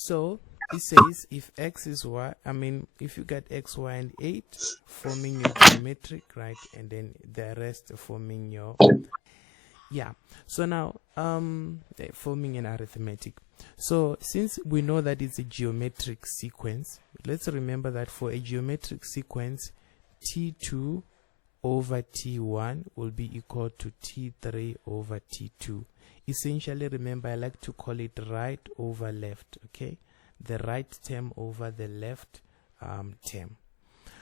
So it says if x is y, if you get x, y, and 8 forming your geometric, right, and then the rest forming your, yeah. So now, forming an arithmetic. So since we know that it's a geometric sequence, let's remember that for a geometric sequence, T2 over T1 will be equal to T3 over T2. Essentially, remember, I like to call it right over left, okay? The right term over the left term.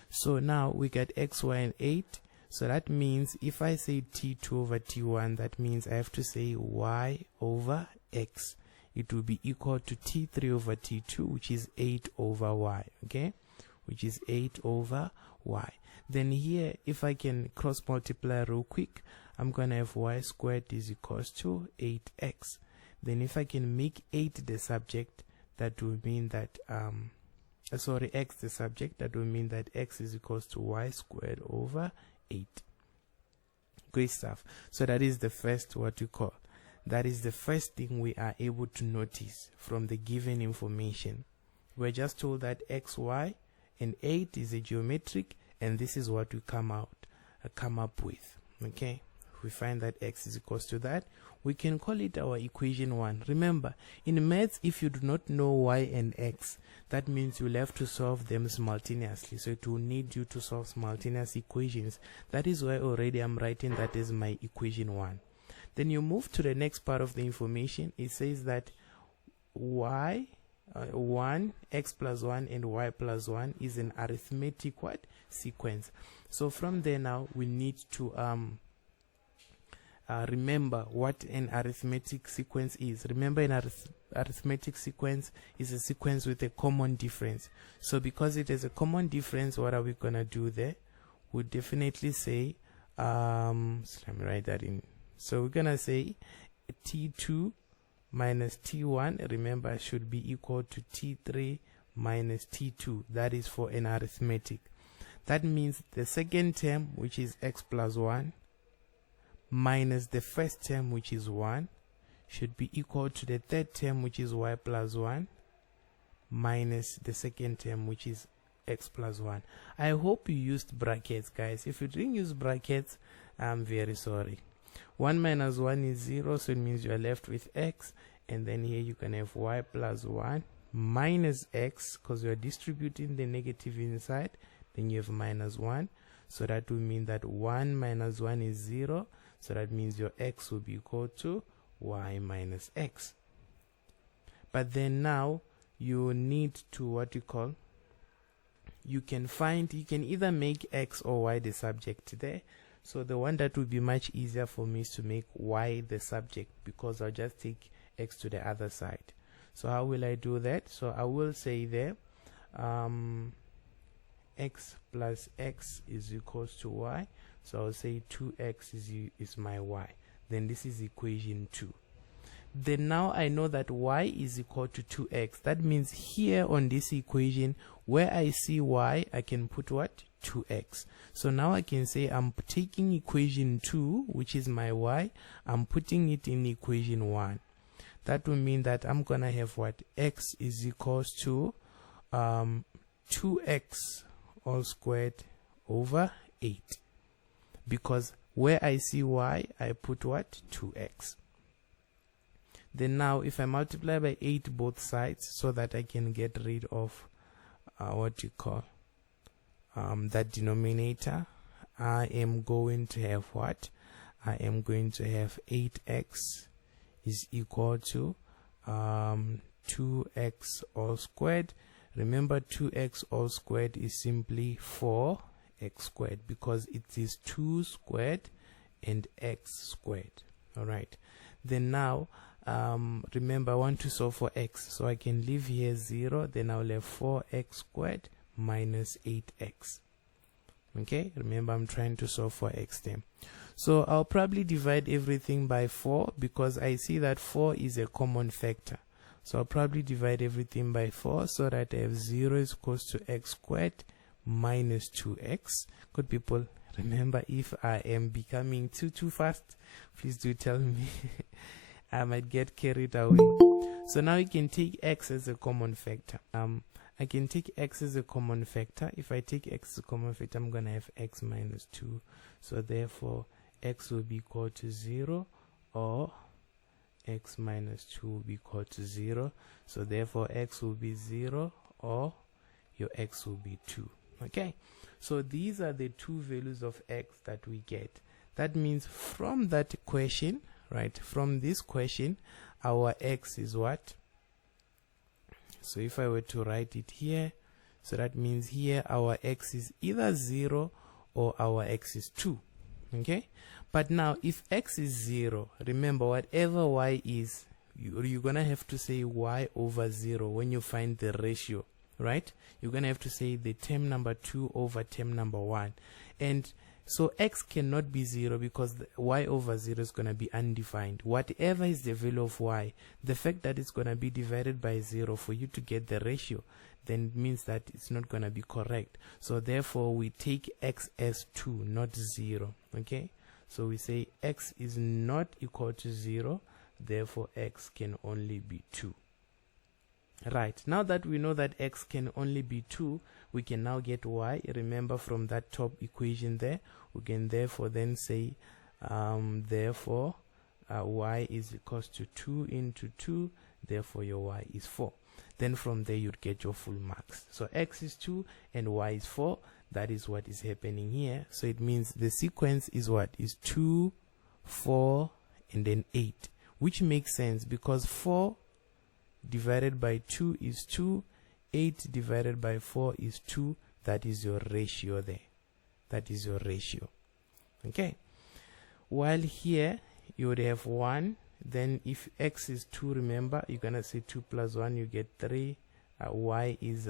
So now we get x, y, and 8. So that means if I say T2 over T1, that means I have to say y over x. It will be equal to T3 over T2, which is 8 over y, okay? Which is 8 over y. Then here, if I can cross multiply real quick, I'm going to have y squared is equals to 8x. Then if I can make 8 the subject, that will mean that, x the subject, that will mean that x is equals to y squared over 8. Great stuff. So that is the first, that is the first thing we are able to notice from the given information. We're just told that x, y, and 8 is a geometric, and this is what we come up with, okay? We find that x is equals to that. We can call it our equation 1. Remember, in maths, if you do not know y and x, that means you'll have to solve them simultaneously. So it will need you to solve simultaneous equations. That is why already I'm writing that as my equation 1. Then you move to the next part of the information. It says that x plus 1 and y plus 1 is an arithmetic sequence. So from there now we need to remember what an arithmetic sequence is. Remember, an arithmetic sequence is a sequence with a common difference. So because it has a common difference, what are we gonna do there? We'll definitely say so let me write that in. So we're gonna say T2 minus T1, remember, should be equal to T3 minus T2. That is for an arithmetic. That means the second term, which is x plus 1, minus the first term, which is 1, should be equal to the third term, which is y plus 1, minus the second term, which is x plus 1. I hope you used brackets, guys. If you didn't use brackets, I'm very sorry. 1 minus 1 is 0, so it means you are left with x, and then here you can have y plus 1 minus x, because you are distributing the negative inside, then you have minus 1, so that will mean that 1 minus 1 is 0, so that means your x will be equal to y minus x. But then now you need to you can either make x or y the subject there. So the one that would be much easier for me is to make y the subject, because I'll just take x to the other side. So how will I do that? So I will say there x plus x is equals to y. So I'll say 2x is my y. Then this is equation 2. Then now I know that y is equal to 2x. That means here on this equation, where I see y, I can put what? 2x. So now I can say I'm taking equation 2, which is my y, I'm putting it in equation 1. That will mean that I'm gonna have what? X is equals to 2x all squared over 8. Because where I see y, I put what? 2x. Then now if I multiply by 8 both sides, so that I can get rid of that denominator, I am going to have what? I am going to have 8x is equal to 2x all squared. Remember, 2x all squared is simply 4x squared, because it is 2 squared and x squared. Alright, then now remember, I want to solve for x, so I can leave here 0, then I'll have 4x squared minus 8x. Okay, remember I'm trying to solve for x term. So I'll probably divide everything by 4, because I see that 4 is a common factor. So I'll probably divide everything by 4, so that I have 0 is equals to x squared minus 2x. Good people, remember, if I am becoming too fast, please do tell me. I might get carried away. So now you can take x as a common factor. I can take x as a common factor. If I take x as a common factor, I'm gonna have x minus 2. So therefore x will be equal to 0, or x minus 2 will be equal to 0. So therefore x will be 0, or your x will be 2. Okay, so these are the two values of x that we get. That means from that equation, right, from this question, our x is what? So if I were to write it here, so that means here our x is either 0 or our x is 2. Okay, but now if x is 0, remember whatever y is, you're gonna have to say y over 0 when you find the ratio, right? You're gonna have to say the term number 2 over term number 1. And so x cannot be 0 because the y over 0 is going to be undefined. Whatever is the value of y, the fact that it's going to be divided by 0 for you to get the ratio, then it means that it's not going to be correct. So therefore we take x as 2, not 0. Okay, so we say x is not equal to 0, therefore x can only be 2. Right, now that we know that x can only be 2, we can now get y. Remember from that top equation there, we can therefore then say therefore y is equals to 2 into 2, therefore your y is 4. Then from there you'd get your full marks. So x is 2 and y is 4. That is what is happening here. So it means the sequence is what? Is 2, 4 and then 8, which makes sense because 4 divided by 2 is 2, 8 divided by 4 is 2. That is your ratio there. That is your ratio. Okay, while here you would have 1. Then if x is 2, remember you're gonna say 2 plus 1, you get 3. Y is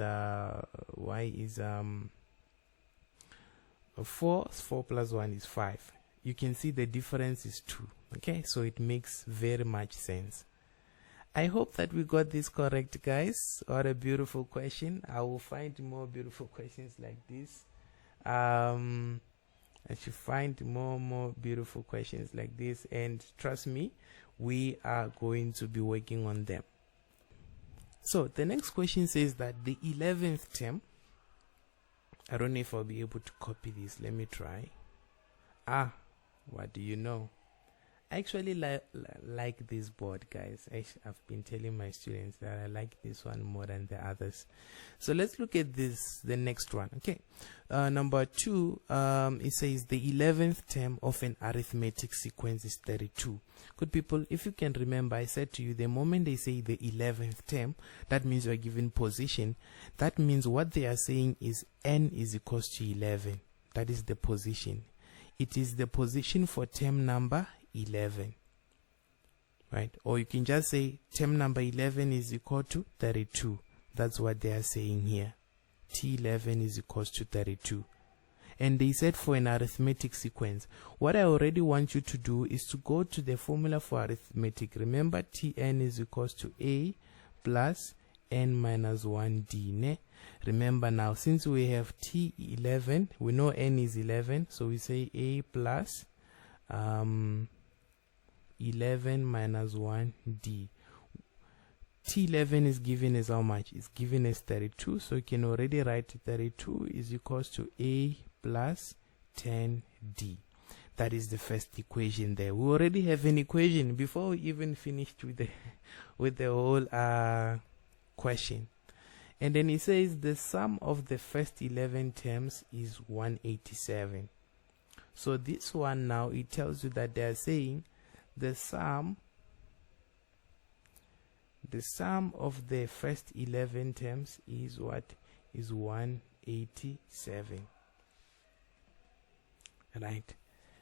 4. 4 plus 1 is 5. You can see the difference is 2. Okay, so it makes very much sense. I hope that we got this correct, guys. What a beautiful question. I will find more beautiful questions like this. I should find more beautiful questions like this, and trust me, we are going to be working on them. So the next question says that the 11th term, I don't know if I'll be able to copy this. Let me try. What do you know? I actually like this board, guys. I've been telling my students that I like this one more than the others. So let's look at this, the next one. Okay, number 2, it says the 11th term of an arithmetic sequence is 32. Good people, if you can remember, I said to you the moment they say the 11th term, that means you are given position. That means what they are saying is n is equals to 11. That is the position. It is the position for term number 11, right? Or you can just say term number 11 is equal to 32. That's what they are saying here. T11 is equals to 32. And they said for an arithmetic sequence, what I already want you to do is to go to the formula for arithmetic. Remember, Tn is equals to A plus n minus 1d. Ne? Remember now, since we have T11, we know n is 11, so we say A plus 11 minus 1d. T11 is given as how much? It's given as 32, so you can already write 32 is equals to A plus 10d. That is the first equation there. We already have an equation before we even finished with the whole question. And then it says the sum of the first 11 terms is 187. So this one now, it tells you that they are saying the sum of the first 11 terms is what? Is 187. Right?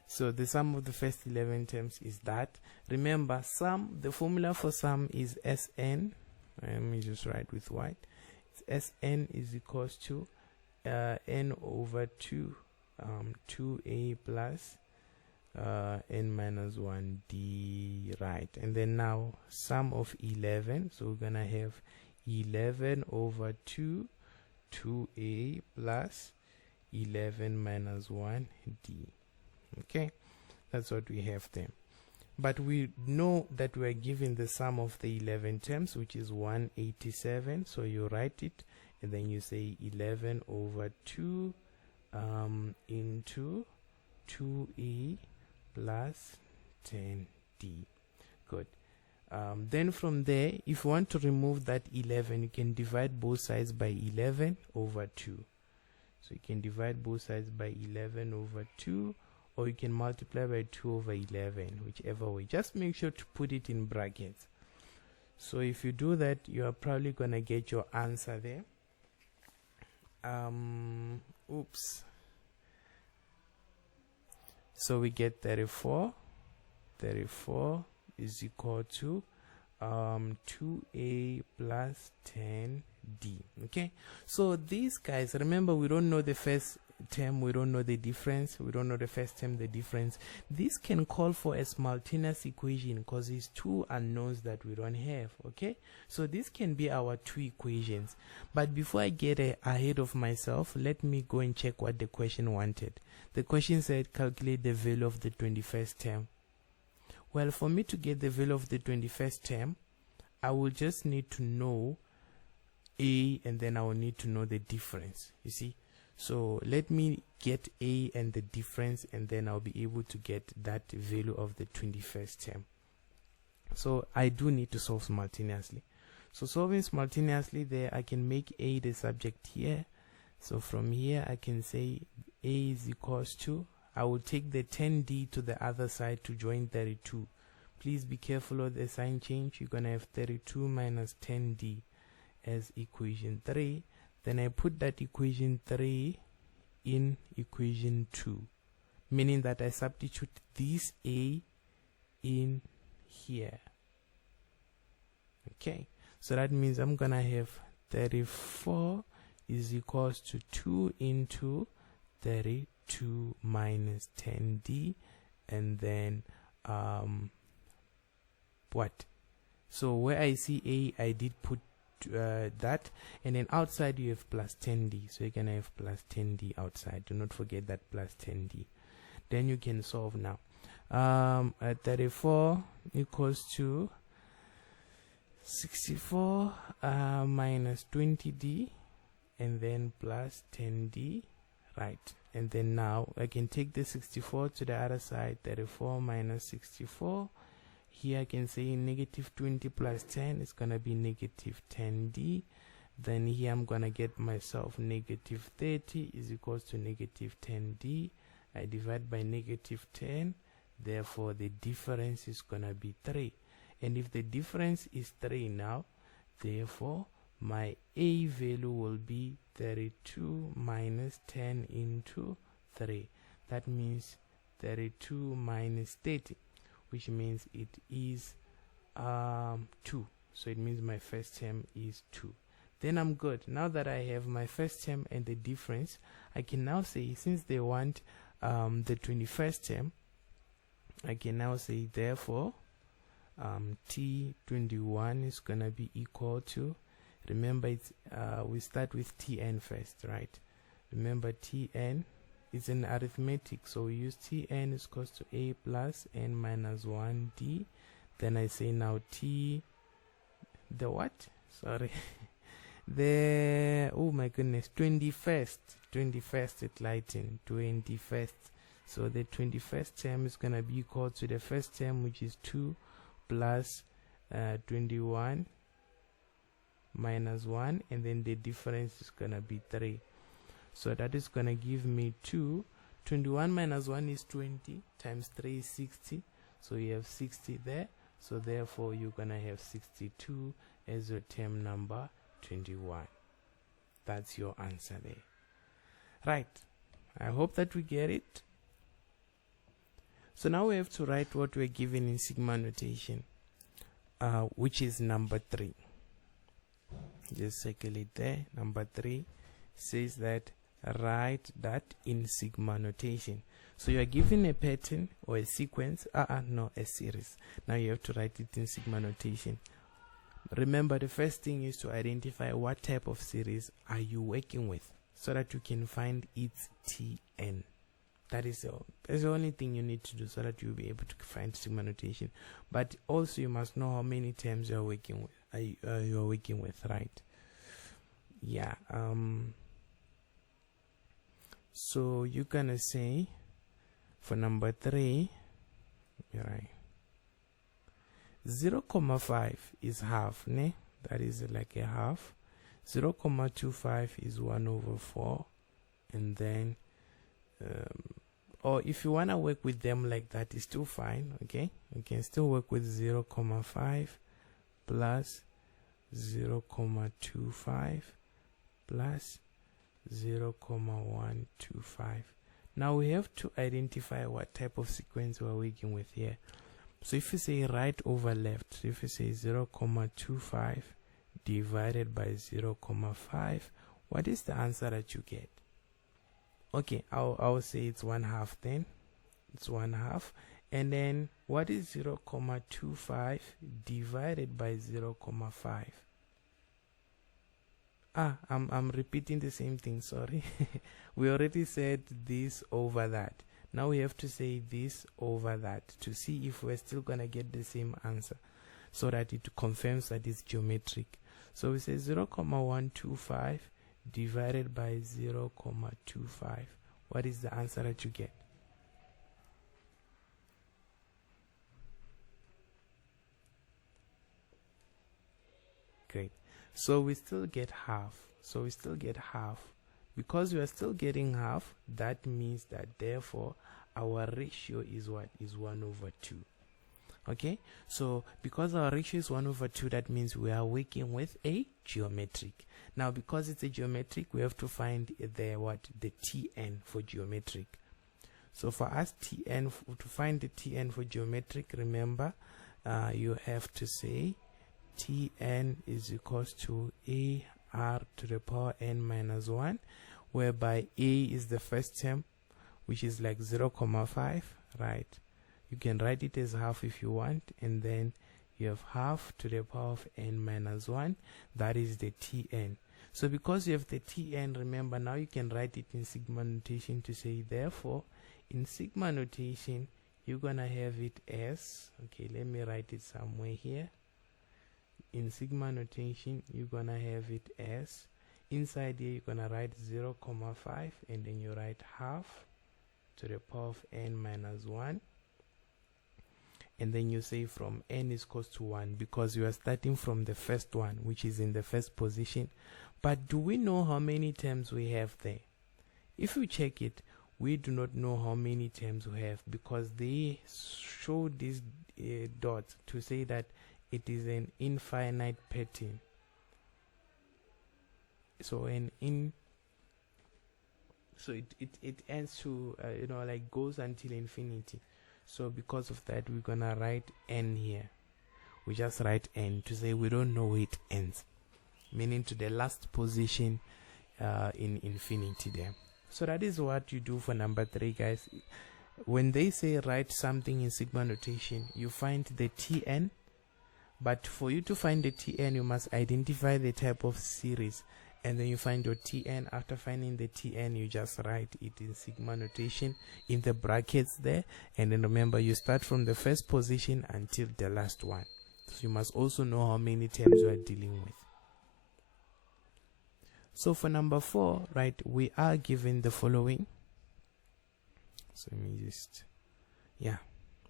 So the sum of the first 11 terms is that. Remember, sum, the formula for sum is Sn. Let me just write with white. Sn is equals to n over 2, 2a plus n minus 1d, right? And then now sum of 11, so we're gonna have 11 over 2, 2a plus 11 minus 1d. Okay, that's what we have there. but we know that we are given the sum of the 11 terms, which is 187. So you write it and then you say 11 over 2 into 2a plus 10d. Good. Then from there, if you want to remove that 11, you can divide both sides by 11 over 2. So you can divide both sides by 11 over 2, or you can multiply by 2 over 11, whichever way. Just make sure to put it in brackets. So if you do that, you are probably going to get your answer there. Oops. So we get 34. 34 is equal to 2a plus 10d. Okay, so these guys, remember, we don't know the first term, we don't know the difference, we don't know the first term, the difference. This can call for a simultaneous equation because it's two unknowns that we don't have. Okay, so this can be our two equations. But before I get ahead of myself, let me go and check what the question wanted. The question said calculate the value of the 21st term. Well, for me to get the value of the 21st term, I will just need to know a, and then I will need to know the difference, you see. So let me get a and the difference, and then I'll be able to get that value of the 21st term. So I do need to solve simultaneously. So solving simultaneously there, I can make a the subject here. So from here I can say a is equals to, I will take the 10d to the other side to join 32. Please be careful of the sign change. You're going to have 32 minus 10d as equation 3. Then I put that equation 3 in equation 2, meaning that I substitute this a in here. Okay, so that means I'm going to have 34 is equals to 2 into 32 minus 10d, and then what? So where I see a, I did put that, and then outside you have plus 10d, so you can have plus 10d outside. Do not forget that plus 10d. Then you can solve now. 34 equals to 64 minus 20d, and then plus 10d, right? And then now I can take the 64 to the other side. 34 minus 64, here I can say negative 20 plus 10 is gonna be negative 10d. Then here I'm gonna get myself negative 30 is equals to negative 10d. I divide by negative 10, therefore the difference is gonna be 3. And if the difference is 3 now, therefore my a value will be 32 minus 10 into 3. That means 32 minus 30, which means it is 2. So it means my first term is 2. Then I'm good. Now that I have my first term and the difference, I can now say, since they want the 21st term, I can now say therefore T21 is gonna be equal to, remember it's we start with Tn first, right? Remember Tn is an arithmetic, so we use Tn is equals to a plus n minus 1d. Then I say now T, the what? Sorry. The, oh my goodness, 21st it lighten 21st. So the 21st term is gonna be equal to the first term, which is 2 plus 21 minus 1, and then the difference is gonna be 3. So that is gonna give me 2. 21 minus 1 is 20, times 3 is 60, so you have 60 there. So therefore you're gonna have 62 as your term number 21. That's your answer there. Right, I hope that we get it. So now we have to write what we're given in sigma notation, which is number 3. Just circle it there. Number 3 says that write that in sigma notation. So you are given a pattern or a sequence, no, a series. Now you have to write it in sigma notation. Remember, the first thing is to identify what type of series are you working with, so that you can find its Tn. that's the only thing you need to do so that you'll be able to find sigma notation. But also you must know how many terms you're working with. You're working with, right? Yeah. So you're gonna say for number 3, right, 0.5 is half, ne? That is like a half. 0.25 is 1/4, and then or if you want to work with them like that, it's still fine. Okay, you can still work with 0.5 plus 0.25 plus 0.125. Now we have to identify what type of sequence we're working with here. So if you say right over left, so if you say 0.25 divided by 0.5, what is the answer that you get? Okay, I'll say it's 1/2 then. It's 1/2. And then what is 0.25 divided by 0.5? I'm repeating the same thing, sorry. We already said this over that. Now we have to say this over that to see if we're still gonna get the same answer, so that it confirms that it's geometric. So we say 0.125 divided by 0.25. What is the answer that you get? Great. So we still get half. So we still get half. Because we are still getting half, that means that therefore our ratio is what? Is 1/2. Okay, so because our ratio is 1/2, that means we are working with a geometric. Now because it's a geometric, we have to find the Tn for geometric. So for us to find the Tn for geometric, remember you have to say Tn is equals to ar to the power n minus 1, whereby a is the first term, which is like 0.5, right? You can write it as half if you want, and then you have half to the power of n minus 1. That is the Tn. So because you have the Tn, remember now you can write it in sigma notation to say, therefore in sigma notation you're gonna have it as, okay, let me write it somewhere here. In sigma notation you're gonna have it as, inside here you're gonna write 0.5, and then you write half to the power of n minus 1, and then you say from n is equals to 1, because you are starting from the first one, which is in the first position. But do we know how many terms we have there? If we check it, we do not know how many terms we have, because they show these dots to say that it is an infinite pattern. So it ends to like goes until infinity. So because of that, we're gonna write n here. We just write n to say we don't know where it ends, meaning to the last position in infinity there. So that is what you do for number 3, guys. When they say write something in sigma notation, you find the Tn, but for you to find the Tn, you must identify the type of series, and then you find your Tn. After finding the Tn, you just write it in sigma notation in the brackets there, and then remember you start from the first position until the last one. So you must also know how many terms you are dealing with. So for number 4, right, we are given the following. So let me just,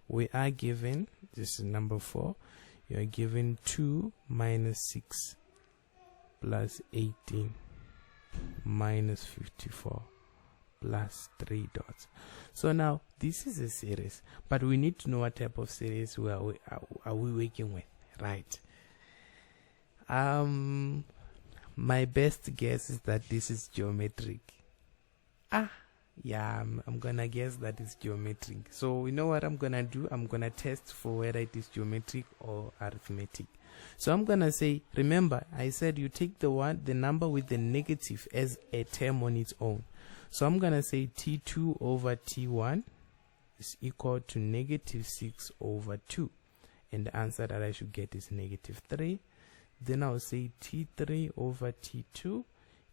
we are given, this is number 4, you are given 2 minus 6 plus 18 minus 54 plus 3 dots. So now this is a series, but we need to know what type of series we are we working with, right? My best guess is that this is geometric. I'm gonna guess that it's geometric. So you know what I'm gonna do? I'm gonna test for whether it is geometric or arithmetic. So I'm gonna say, remember I said you take the number with the negative as a term on its own. So I'm gonna say T2 over T1 is equal to negative 6 over 2, and the answer that I should get is negative 3. Then I'll say T3 over T2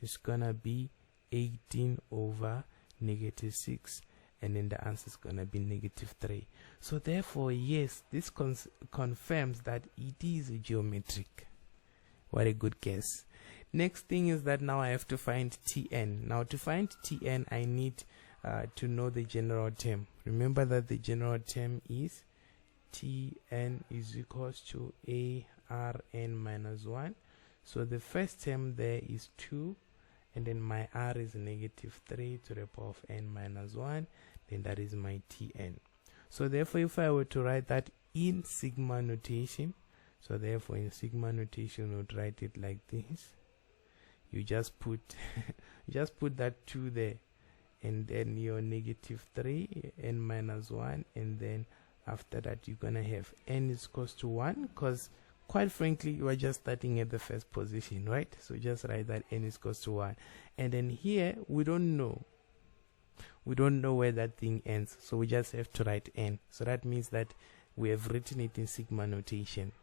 is gonna be 18 over negative 6, and then the answer is gonna be -3. So therefore, yes, this confirms that it is geometric. What a good guess. Next thing is that now I have to find Tn. Now to find Tn, I need to know the general term. Remember that the general term is Tn is equals to Arn minus 1. So the first term there is 2, and then my r is -3 to the power of n minus 1. Then that is my Tn. So therefore, if I were to write that in sigma notation, so therefore in sigma notation we would write it like this. You just put just put that 2 there, and then your -3 n minus 1, and then after that you're gonna have n is equals to 1, because quite frankly you are just starting at the first position, right? So just write that n is equals to 1, and then here we don't know where that thing ends, so we just have to write n. So that means that we have written it in sigma notation.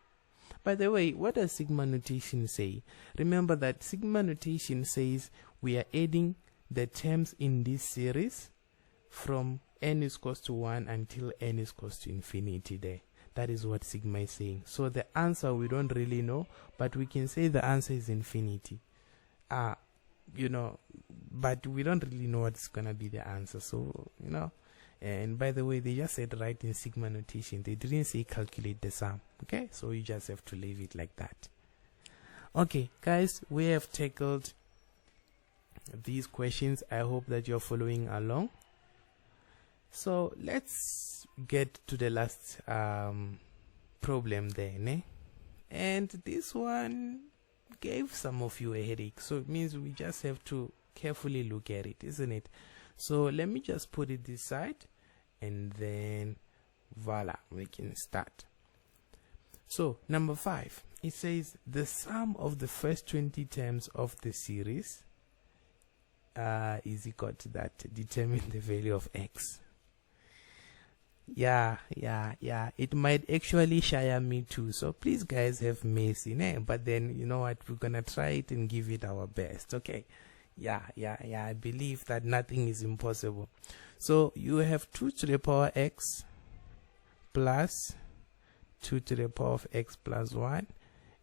By the way, what does sigma notation say? Remember that sigma notation says we are adding the terms in this series from n is equals to 1 until n is equals to infinity there. That is what sigma is saying. So the answer we don't really know, but we can say the answer is infinity. But we don't really know what's gonna be the answer. So, and by the way, they just said write in sigma notation. They didn't say calculate the sum. Okay, so you just have to leave it like that. Okay, guys, we have tackled these questions. I hope that you're following along. So let's get to the last problem there, ne? And this one gave some of you a headache, so it means we just have to carefully look at it, isn't it? So let me just put it this side, and then voila, we can start. So number 5, it says the sum of the first 20 terms of the series is equal to that. Determine the value of x. Yeah, it might actually shire me too, so please guys have mercy, né? But then you know what, we're gonna try it and give it our best. Okay, yeah, I believe that nothing is impossible. So you have 2 to the power x plus 2 to the power of x plus 1,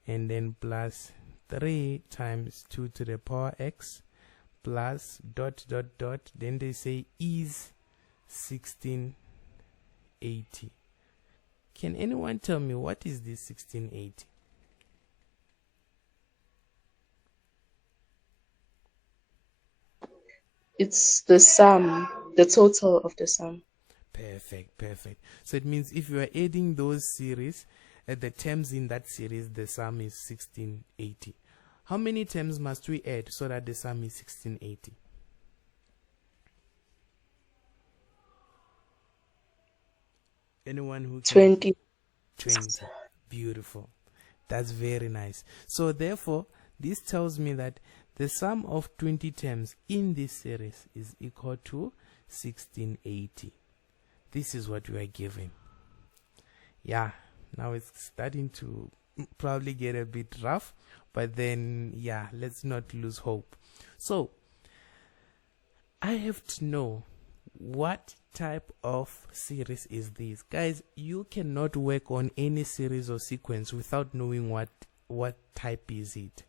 and then plus 3 times 2 to the power x plus ... Then they say is 1680. Can anyone tell me what is this 1680? It's the sum, the total of the sum. Perfect. So it means if you are adding those series, the terms in that series, the sum is 1680. How many terms must we add so that the sum is 1680? Anyone who can? 20. 20. Beautiful. That's very nice. So therefore, this tells me that the sum of 20 terms in this series is equal to 1680. This is what we are given. Yeah, now it's starting to probably get a bit rough, but then yeah, let's not lose hope. So I have to know what type of series is this. Guys, you cannot work on any series or sequence without knowing what type is it.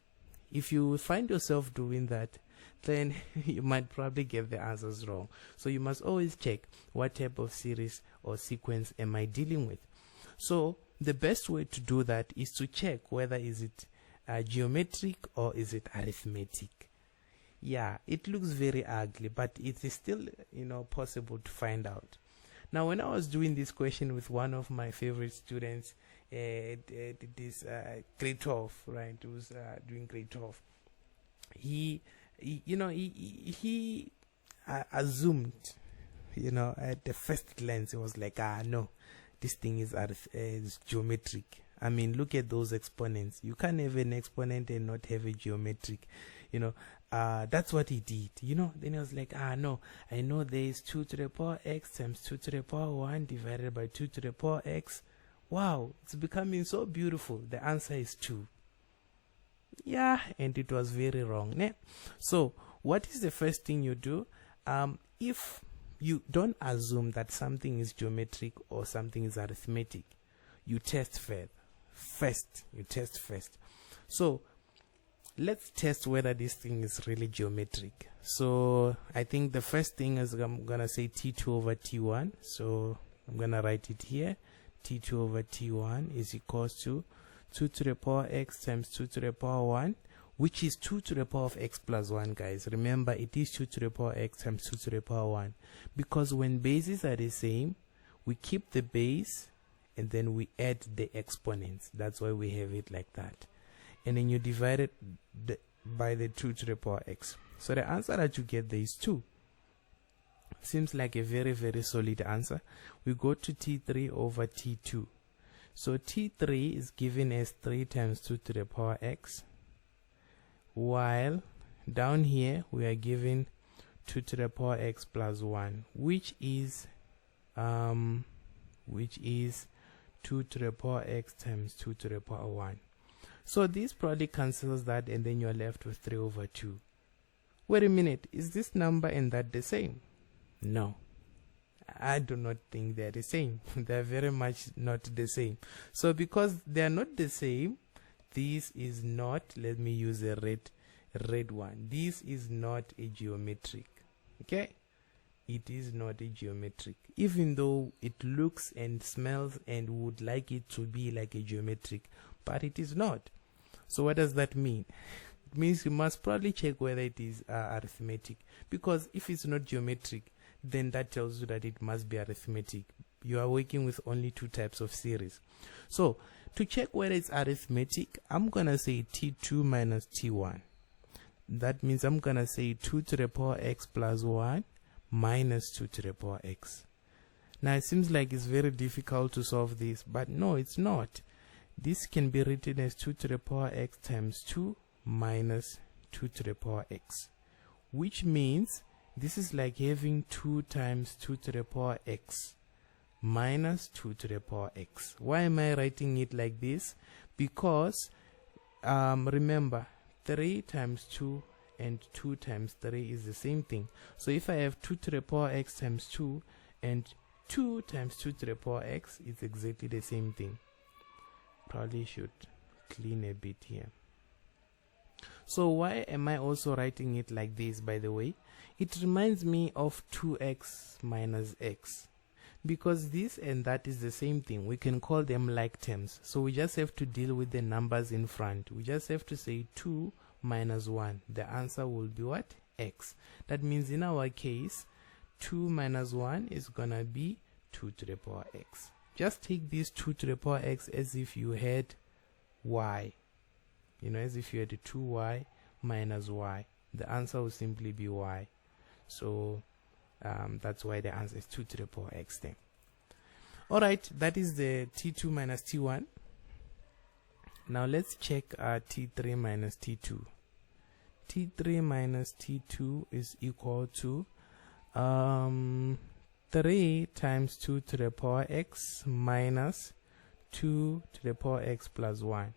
If you find yourself doing that, then you might probably get the answers wrong. So you must always check what type of series or sequence am I dealing with. So the best way to do that is to check whether is it geometric or is it arithmetic. Yeah, it looks very ugly, but it is still, possible to find out. Now, when I was doing this question with one of my favorite students, this Gr12, right, who's doing Gr12, he assumed, at the first glance, it was like, no, this thing is geometric. I mean, look at those exponents. You can't have an exponent and not have a geometric, that's what he did, Then he was like, no, I know there is 2 to the power x times 2 to the power 1 divided by 2 to the power x. Wow, it's becoming so beautiful. The answer is 2. Yeah, and it was very wrong, né? So what is the first thing you do? If you don't assume that something is geometric or something is arithmetic. You test first. You test first. So let's test whether this thing is really geometric. So I think the first thing is I'm gonna say T2 over T1. So I'm gonna write it here. T2 over T1 is equals to 2 to the power x times 2 to the power 1, which is 2 to the power of x plus 1, guys. Remember, it is 2 to the power x times 2 to the power 1. Because when bases are the same, we keep the base and then we add the exponents. That's why we have it like that. And then you divide it by the 2 to the power x. So the answer that you get there is 2. Seems like a very, very solid answer. We go to T3 over T2. So T3 is given as 3 times 2 to the power x, while down here we are given 2 to the power x plus 1, which is 2 to the power x times 2 to the power 1. So this probably cancels that, and then you're left with 3 over 2. Wait a minute, is this number and that the same? No, I do not think they're the same. They're very much not the same. So because they're not the same, this is not, let me use a red one. This is not a geometric. Okay? It is not a geometric. Even though it looks and smells and would like it to be like a geometric, but it is not. So what does that mean? It means you must probably check whether it is arithmetic. Because if it's not geometric, then that tells you that it must be arithmetic. You are working with only 2 types of series. So to check whether it's arithmetic, I'm gonna say T2 minus T1. That means I'm gonna say 2 to the power x plus 1 minus 2 to the power x. Now it seems like it's very difficult to solve this, but no, it's not. This can be written as 2 to the power x times 2 minus 2 to the power x, which means this is like having 2 times 2 to the power x minus 2 to the power x. Why am I writing it like this? Because remember, 3 times 2 and 2 times 3 is the same thing. So if I have 2 to the power x times 2 and 2 times 2 to the power x, it's exactly the same thing. Probably should clean a bit here. So why am I also writing it like this, by the way? It reminds me of 2x minus x. Because this and that is the same thing, we can call them like terms. So we just have to deal with the numbers in front. We just have to say 2 minus 1. The answer will be what? X. That means in our case, 2 minus 1 is gonna be 2 to the power x. Just take this 2 to the power x as if you had y. You know, as if you had 2y minus y. The answer will simply be y. So that's why the answer is 2 to the power x then. Alright, that is the T2 minus T1. Now let's check T3 minus T2. T3 minus T2 is equal to 3 times 2 to the power x minus 2 to the power x plus 1,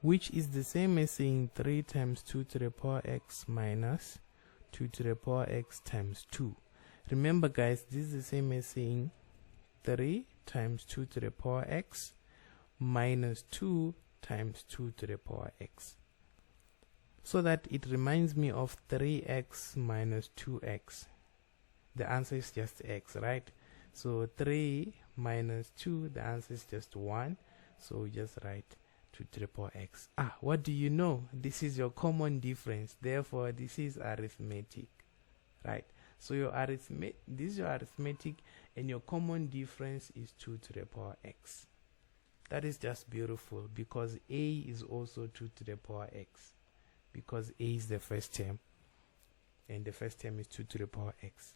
which is the same as saying 3 times 2 to the power x minus 2 to the power x times 2. Remember guys, this is the same as saying 3 times 2 to the power x minus 2 times 2 to the power x. So that it reminds me of 3x minus 2x. The answer is just x, right? So 3 minus 2, the answer is just 1. So we just write 2 to the power x. What do you know? This is your common difference. Therefore, this is arithmetic, right? So this is your arithmetic, and your common difference is 2 to the power x. That is just beautiful, because a is also 2 to the power x, because a is the first term, and the first term is 2 to the power x.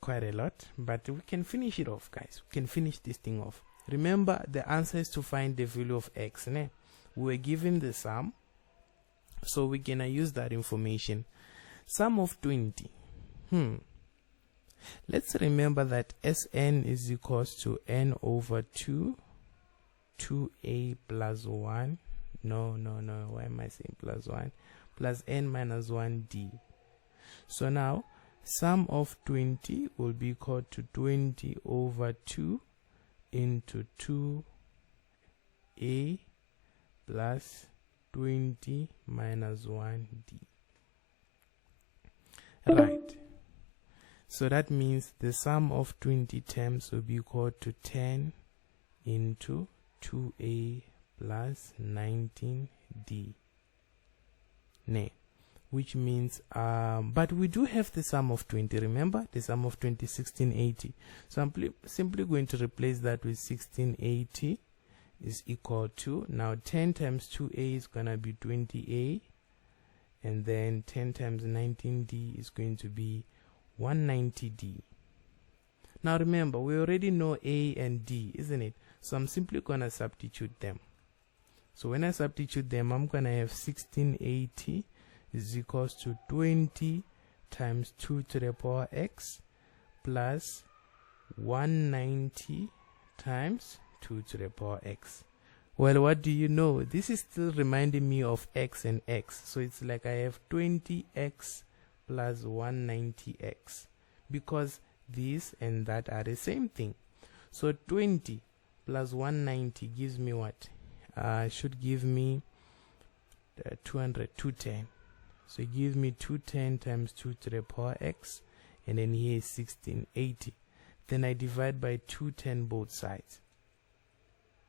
Quite a lot, but we can finish it off, guys. We can finish this thing off. Remember, the answer is to find the value of x. We were given the sum, so we're gonna use that information. Sum of 20. Let's remember that Sn is equals to n over 2, 2a plus 1. No, why am I saying plus 1? Plus n minus 1d. So now, sum of 20 will be equal to 20 over 2 into 2a plus 20 minus 1d. Right. So that means the sum of 20 terms will be equal to 10 into 2a plus 19d. Which means, but we do have the sum of 20, remember? The sum of 20 is 1680. So I'm simply going to replace that with 1680 is equal to, now 10 times 2a is going to be 20a, and then 10 times 19d is going to be 190d. Now remember, we already know a and d, isn't it? So I'm simply going to substitute them. So when I substitute them, I'm going to have 1680 is equals to 20 times 2 to the power x plus 190 times 2 to the power x. Well, what do you know? This is still reminding me of x and x. So it's like I have 20x plus 190x, because this and that are the same thing. So 20 plus 190 gives me what? Should give me 210. So it gives me 210 times 2 to the power x, and then here is 1680. Then I divide by 210 both sides.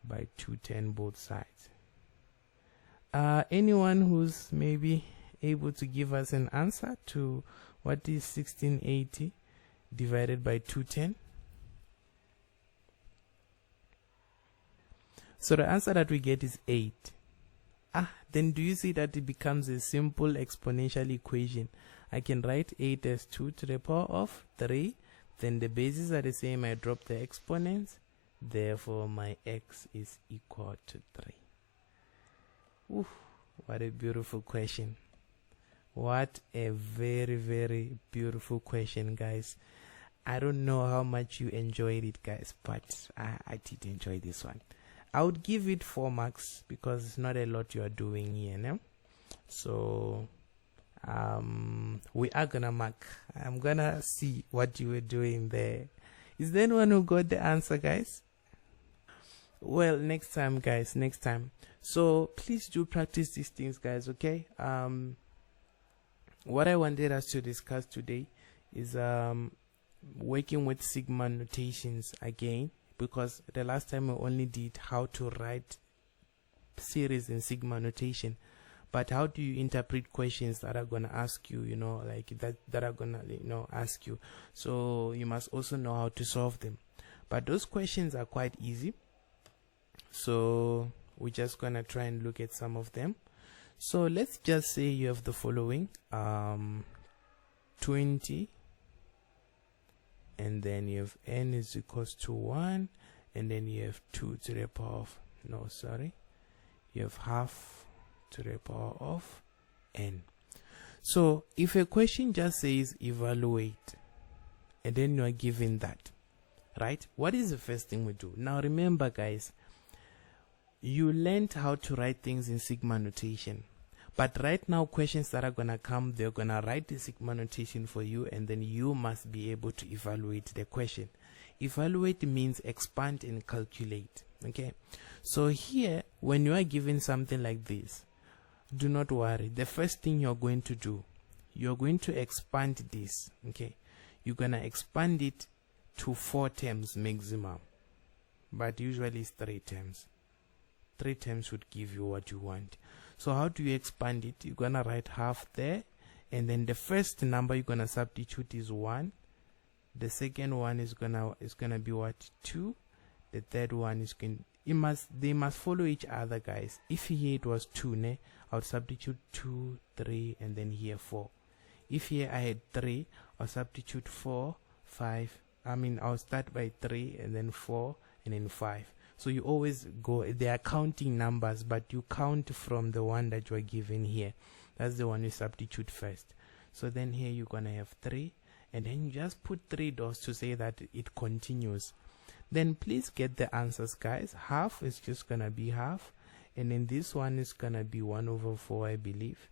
By 210 both sides. Anyone who's maybe able to give us an answer to what is 1680 divided by 210? So the answer that we get is 8. Then do you see that it becomes a simple exponential equation? I can write 8 as 2 to the power of 3. Then the bases are the same. I drop the exponents. Therefore, my x is equal to 3. Oof, what a beautiful question. What a very, very beautiful question, guys. I don't know how much you enjoyed it, guys, but I did enjoy this one. I would give it 4 marks because it's not a lot you are doing here, no? So we are gonna mark. I'm gonna see what you were doing there. Is there anyone who got the answer, guys? Well, next time, guys, next time. So please do practice these things, guys, okay? What I wanted us to discuss today is working with sigma notations again, because the last time we only did how to write series in sigma notation, but how do you interpret questions that are gonna ask you, like that are gonna ask you? So you must also know how to solve them. But those questions are quite easy, so we're just gonna try and look at some of them. So let's just say you have the following: 20, and then you have n is equals to 1, and then you have 2 to the power of, you have half to the power of n. So if a question just says evaluate, and then you are given that, right? What is the first thing we do? Now remember, guys, you learned how to write things in sigma notation. But right now, questions that are going to come, they're going to write the sigma notation for you, and then you must be able to evaluate the question. Evaluate means expand and calculate, okay? So here, when you are given something like this, do not worry. The first thing you're going to do, you're going to expand this, okay? You're going to expand it to 4 terms maximum, but usually it's 3 terms. 3 terms would give you what you want. So how do you expand it? You're gonna write half there, and then the first number you're gonna substitute is 1. The second one is gonna be what? 2. The third one is they must follow each other, guys. If here it was 2, I would substitute 2, 3, and then here 4. If here I had 3, I'll substitute 4, 5. I'll start by 3 and then 4 and then 5. So you always go, they are counting numbers, but you count from the one that you are given here. That's the one you substitute first. So then here you're going to have 3, and then you just put 3 dots to say that it continues. Then please get the answers, guys. Half is just going to be half, and then this one is going to be 1 over 4, I believe.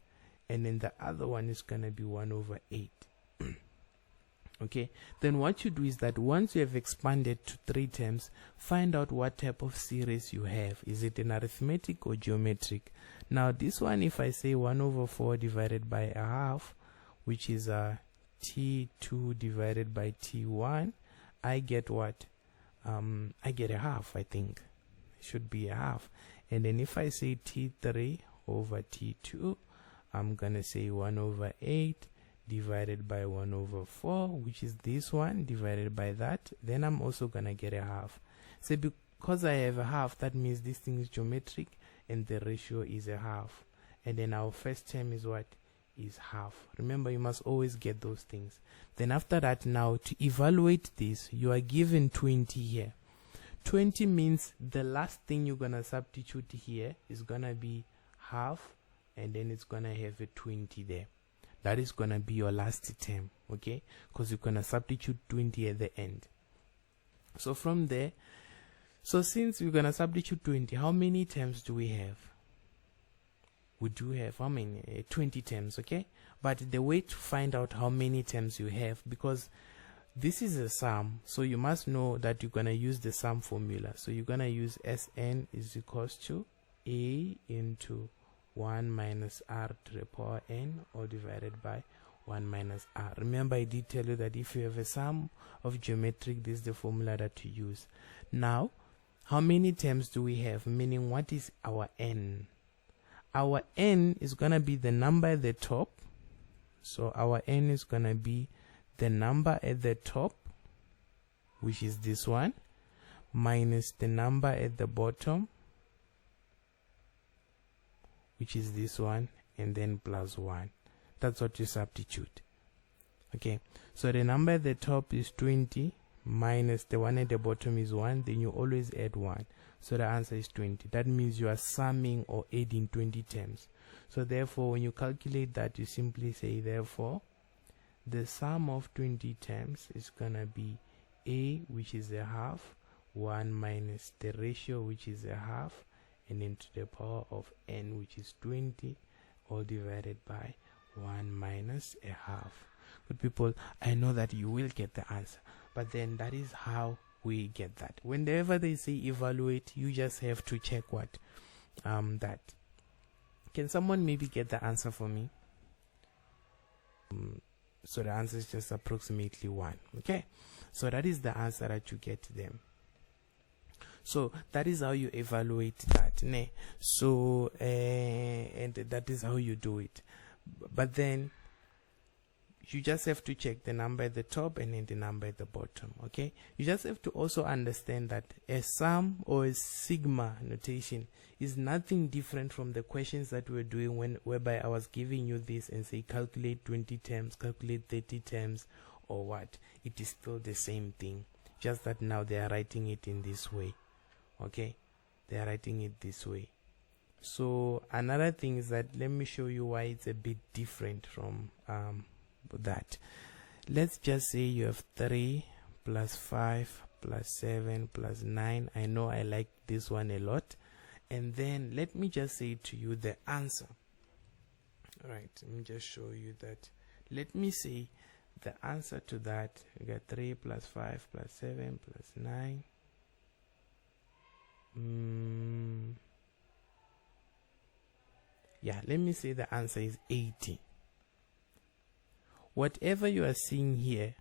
And then the other one is going to be 1 over 8. Okay, then what you do is that once you have expanded to 3 terms, find out what type of series you have. Is it an arithmetic or geometric? Now this one, if I say 1 over 4 divided by a half, which is t2 divided by t1, I get what? I get a half, I think. It should be a half. And then if I say t3 over t2, I'm gonna say 1 over 8 divided by 1 over 4, which is this one, divided by that. Then I'm also gonna get a half. So because I have a half, that means this thing is geometric and the ratio is a half. And then our first term is what? Is half. Remember, you must always get those things. Then after that, now to evaluate this, you are given 20 here. 20 means the last thing you're gonna substitute here is gonna be half, and then it's gonna have a 20 there. That is gonna be your last term, okay? Because you're gonna substitute 20 at the end. So from there, so since we're gonna substitute 20, how many terms do we have? We do have how many? 20 terms, okay? But the way to find out how many terms you have, because this is a sum, so you must know that you're gonna use the sum formula. So you're gonna use Sn is equals to A into 1 minus r to the power n, or divided by 1 minus r. Remember, I did tell you that if you have a sum of geometric, this is the formula that you use. Now, how many terms do we have? Meaning, what is our n? Our n is gonna be the number at the top. So our n is gonna be the number at the top, which is this one, minus the number at the bottom, which is this one, and then plus 1. That's what you substitute. Okay, so the number at the top is 20 minus the one at the bottom is 1, then you always add 1. So the answer is 20. That means you are summing or adding 20 terms. So therefore, when you calculate that, you simply say, therefore, the sum of 20 terms is gonna be A, which is a half, 1 minus the ratio, which is a half, and then to the power of n, which is 20, all divided by 1 minus a half. Good people, I know that you will get the answer, but then that is how we get that. Whenever they say evaluate, you just have to check what that. Can someone maybe get the answer for me? So the answer is just approximately 1. Okay, so that is the answer that you get them. So that is how you evaluate that. So and that is how you do it. But then you just have to check the number at the top and then the number at the bottom. Okay, you just have to also understand that a sum or a sigma notation is nothing different from the questions that we were doing whereby I was giving you this and say calculate 20 terms, calculate 30 terms, or what. It is still the same thing, just that now they are writing it in this way. Okay, they are writing it this way. So another thing is that, let me show you why it's a bit different from that. Let's just say you have 3 plus 5 plus 7 plus 9. I know I like this one a lot. And then let me just say to you the answer. Right, let me just show you that. Let me say the answer to that. You got 3 plus 5 plus 7 plus 9. Yeah, let me say the answer is 80. Whatever you are seeing here,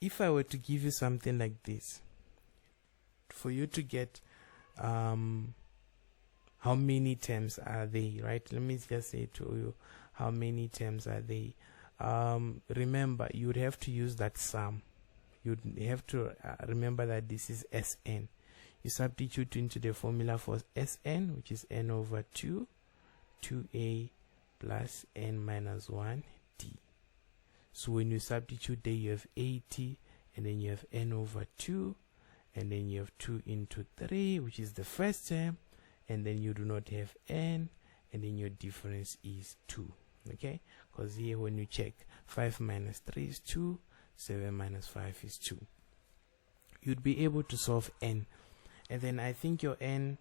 if I were to give you something like this, for you to get how many terms are they, right? Let me just say to you, how many terms are they? Remember, you would have to use that sum. You'd have to remember that this is Sn. You substitute into the formula for Sn, which is n over 2, 2a plus n minus 1 t. So when you substitute there, you have 80, and then you have n over 2, and then you have 2 into 3, which is the first term, and then you do not have n, and then your difference is 2. Okay, because here when you check, 5 minus 3 is 2, 7 minus 5 is 2. You'd be able to solve n, and then I think your n,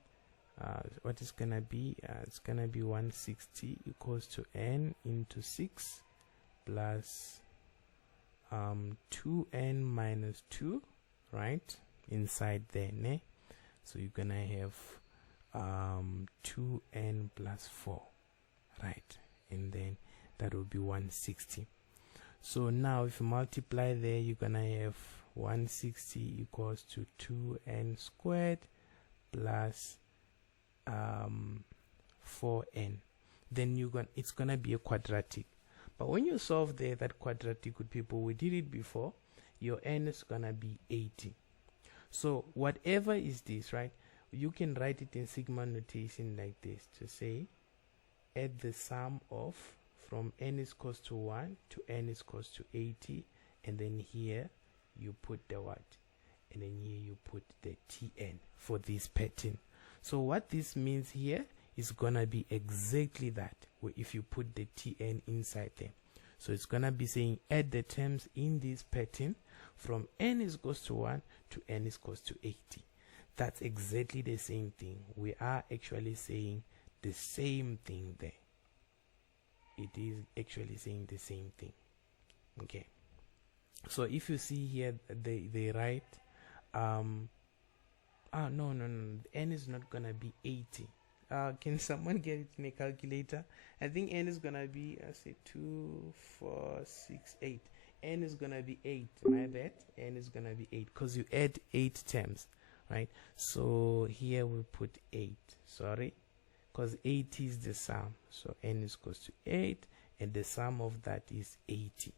what is gonna be? It's gonna be 160 equals to n into 6 plus 2n minus 2, right, inside there, ne? So you're gonna have 2n plus 4, right, and then that will be 160. So now if you multiply there, you're gonna have 160 equals to 2n squared plus 4n. Then it's gonna be a quadratic. But when you solve there, that quadratic, good people, we did it before, your n is gonna be 80. So whatever is this, right, you can write it in sigma notation like this, to say add the sum of from n is equals to 1 to n is equals to 80, and then here you put the what, and then here you put the tn for this pattern. So what this means here is gonna be exactly that, where if you put the tn inside there. So it's gonna be saying add the terms in this pattern from n is equals to 1 to n is equals to 80. That's exactly the same thing. We are actually saying the same thing there. It is actually saying the same thing. Okay. So if you see here, they write no, n is not gonna be 80. Can someone get it in a calculator? I think n is gonna be, I say 2, 4, 6, 8. N is gonna be 8. My bad. N is gonna be 8 because you add 8 terms, right? So here we put 8. Sorry, because 8 is the sum. So n is equals to 8, and the sum of that is 80.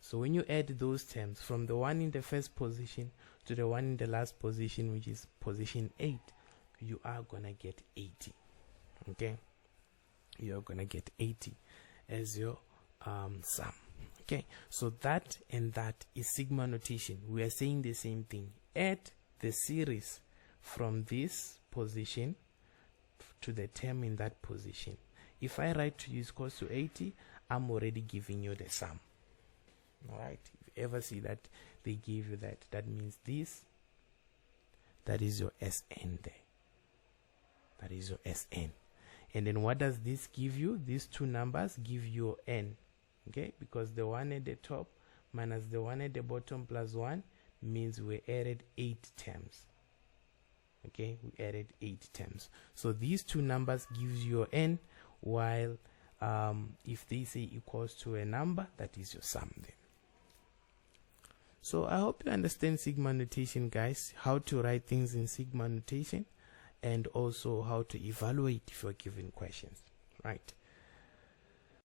So when you add those terms from the one in the first position to the one in the last position, which is position 8, you are gonna get 80. Okay, you're gonna get 80 as your sum. Okay, so that and that is sigma notation. We are saying the same thing. Add the series from this position to the term in that position. If I write to you is equals to 80, I'm already giving you the sum. Alright, if you ever see that they give you that, that means this, that is your Sn there. That is your Sn. And then what does this give you? These two numbers give you n. Okay, because the one at the top minus the one at the bottom plus 1 means we added 8 terms. Okay, we added 8 terms. So these two numbers gives you n, while if they say equals to a number, that is your sum then. So I hope you understand sigma notation, guys, how to write things in sigma notation, and also how to evaluate if you're given questions, right?